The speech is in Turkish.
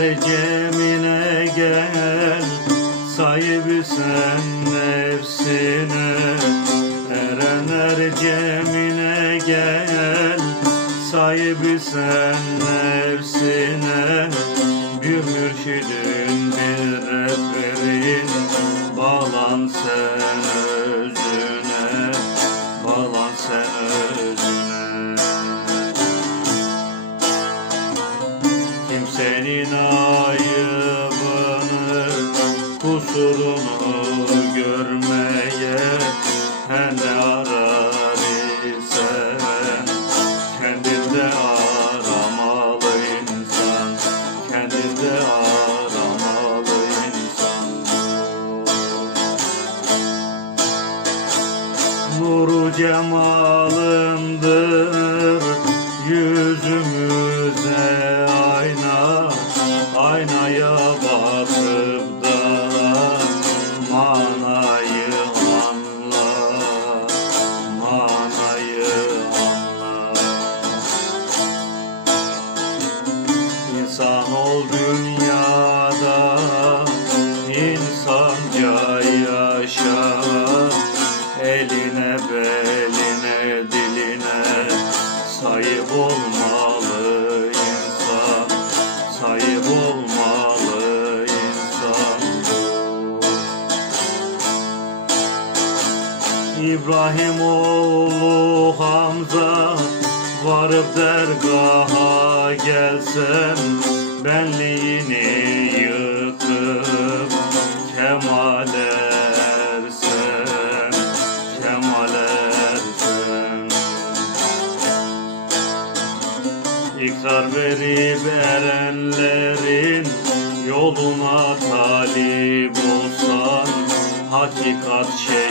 Sergemine gel Sahibi sen nefsine. Erenler cemine gel Sahibi sen nefsine. Bir mürşidin bir Kimsenin ayıbını, kusurunu görmeye Her ne arar isen kendinde aramalı insan Kendinde aramalı insan. Nuru cemalındır Eline beline diline sahip olmalı insan Sahip olmalı insan. İbrahim oğlu Hamza Varıp dergaha gelsen Benliğini yıkıp İkrar verip erenlerin Yoluna talip olsan Hakikat şehri